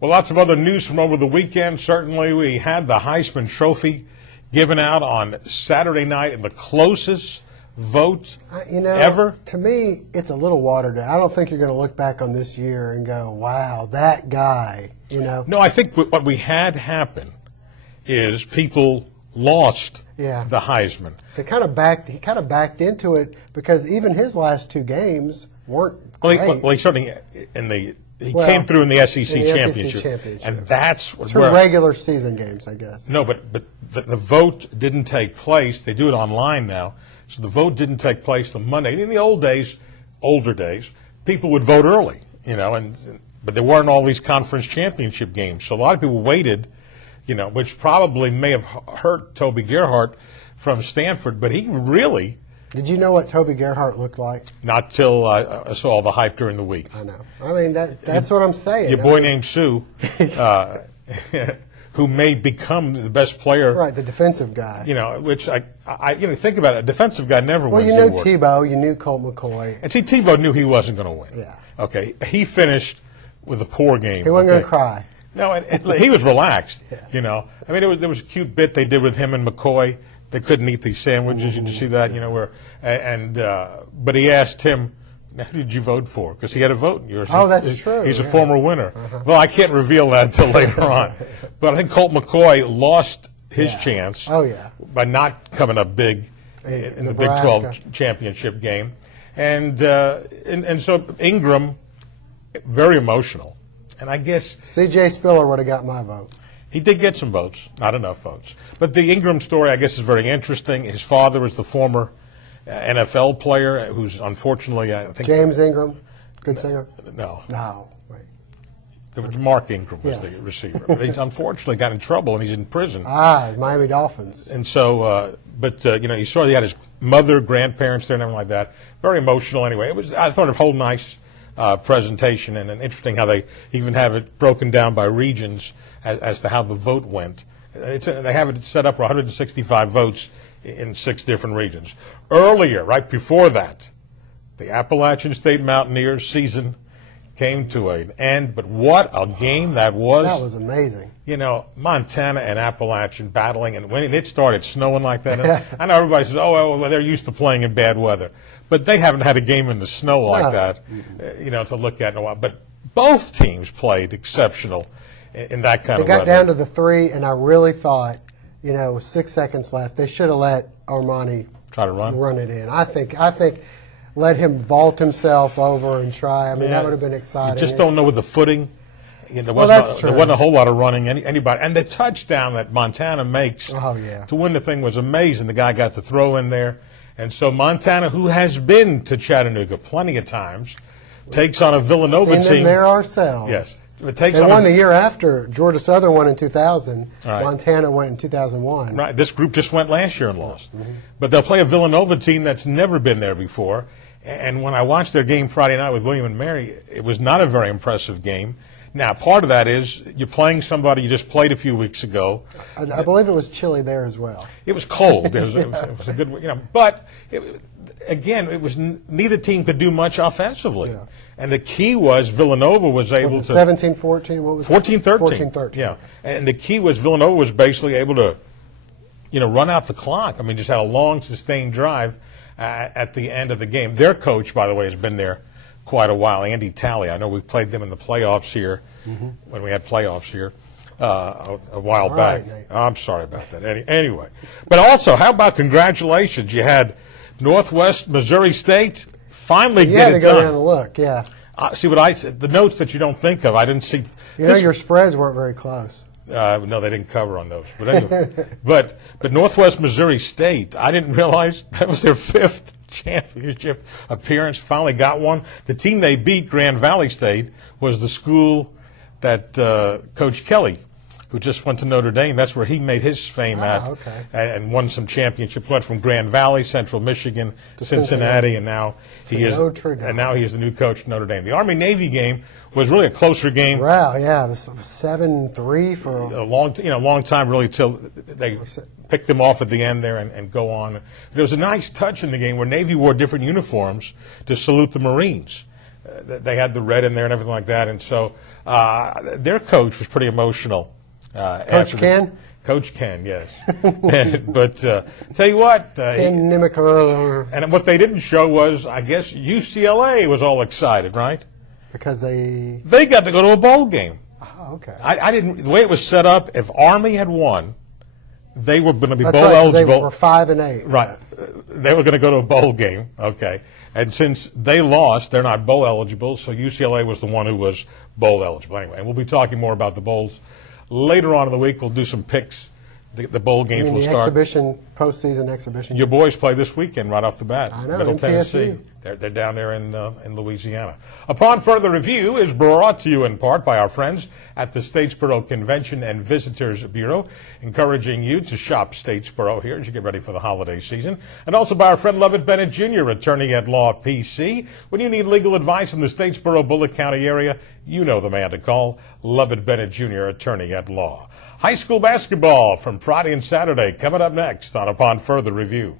Well, lots of other news from over the weekend. Certainly, we had the Heisman Trophy given out on Saturday night in the closest vote ever. To me, it's a little watered down. I don't think you're going to look back on this year and go, wow, that guy, No, I think what we had happen is people lost the Heisman. He kind of backed into it because even his last two games weren't great. Well, he certainly came through in the SEC championship, and that's where regular season games, I guess. No, but the vote didn't take place. They do it online now, so the vote didn't take place on Monday. In the older days, people would vote early, but there weren't all these conference championship games, so a lot of people waited, which probably may have hurt Toby Gerhart from Stanford, but he really. Did you know what Toby Gerhart looked like? Not till I saw all the hype during the week. I know. I mean, that's what I'm saying. Your boy named Sue, who may become the best player. Right, the defensive guy. Which I think about it. A defensive guy never wins the award. Well, you knew Tebow, you knew Colt McCoy. And see, Tebow knew he wasn't going to win. Yeah. Okay, he finished with a poor game. He wasn't going to cry. No, he was relaxed. I mean, there was a cute bit they did with him and McCoy. They couldn't eat these sandwiches. Did you see that? But he asked him, "Who did you vote for?" Because he had a vote. That's true. He's a former winner. Well, I can't reveal that until later on. But I think Colt McCoy lost his chance. By not coming up big in the Big 12 championship game, and so Ingram, very emotional, and I guess C.J. Spiller would have got my vote. He did get some votes, not enough votes. But the Ingram story, I guess, is very interesting. His father was the former NFL player who's unfortunately, I think... James Ingram, good singer? No. Wait. There was Mark Ingram was the receiver. But he's unfortunately got in trouble, and he's in prison. Miami Dolphins. And so, you saw he had his mother, grandparents there and everything like that. Very emotional anyway. I thought a whole nice presentation, and interesting how they even have it broken down by regions as to how the vote went. They have it set up for 165 votes in 6 different regions. Earlier, right before that, the Appalachian State Mountaineers season came to an end, but what a game that was. That was amazing. Montana and Appalachian battling, and when it started snowing like that, I know everybody says, well, they're used to playing in bad weather. But they haven't had a game in the snow like that, to look at in a while. But both teams played exceptional in that kind of weather. They got down to the 3, and I really thought, 6 seconds left, they should have let Armani try to run it in. I think let him vault himself over and try. I mean, that would have been exciting. You just don't know with the footing. There wasn't a whole lot of running. Anybody, and the touchdown that Montana makes to win the thing was amazing. The guy got the throw in there. And so Montana, who has been to Chattanooga plenty of times, takes on a Villanova team. There ourselves. Yes. They won the year after. Georgia Southern won in 2000. Right. Montana went in 2001. Right. This group just went last year and lost. But they'll play a Villanova team that's never been there before. And when I watched their game Friday night with William and Mary, it was not a very impressive game. Now, part of that is you're playing somebody you just played a few weeks ago. I believe it was chilly there as well. It was cold. It was a good, but again, it was neither team could do much offensively. Yeah. And the key was Villanova was able to 17-14. What was 14-13. 14-13. Yeah, and the key was Villanova was basically able to, run out the clock. I mean, just had a long, sustained drive at the end of the game. Their coach, by the way, has been there quite a while, Andy Talley. I know we played them in the playoffs here when we had playoffs here a while back. I'm sorry about that. Anyway, but also, how about congratulations? You had Northwest Missouri State finally get it done. You had to go down and look, see what I said? The notes that you don't think of, I didn't see. Your spreads weren't very close. No, they didn't cover on those. But anyway, but Northwest Missouri State, I didn't realize that was their 5th championship appearance. Finally got one. The team they beat, Grand Valley State, was the school that Coach Kelly, who just went to Notre Dame, that's where he made his fame and won some championships. Went from Grand Valley, Central Michigan, to Cincinnati, and now he is the new coach of Notre Dame. The Army-Navy game was really a closer game. Wow, yeah, it was 7-3 for a long time, really, till they picked them off at the end there and go on. There was a nice touch in the game where Navy wore different uniforms to salute the Marines. They had the red in there and everything like that, and so Their coach was pretty emotional. Coach Ken? Coach Ken, yes. But tell you what, and what they didn't show was, I guess, UCLA was all excited, right? Because they got to go to a bowl game. Oh, okay. I didn't. The way it was set up, if Army had won, they were going to be That's bowl right, eligible. They were 5-8. Right. They were going to go to a bowl game. Okay. And since they lost, they're not bowl eligible. So UCLA was the one who was bowl eligible. Anyway, and we'll be talking more about the bowls later on in the week. We'll do some picks. The bowl games will start. Postseason exhibition. Your boys play this weekend right off the bat. I know, Middle MTSU. Tennessee. They're down there in Louisiana. Upon Further Review is brought to you in part by our friends at the Statesboro Convention and Visitors Bureau, encouraging you to shop Statesboro here as you get ready for the holiday season. And also by our friend Lovett Bennett Jr., attorney at law PC. When you need legal advice in the Statesboro, Bullitt County area, you know the man to call, Lovett Bennett Jr., attorney at law. High school basketball from Friday and Saturday coming up next on Upon Further Review.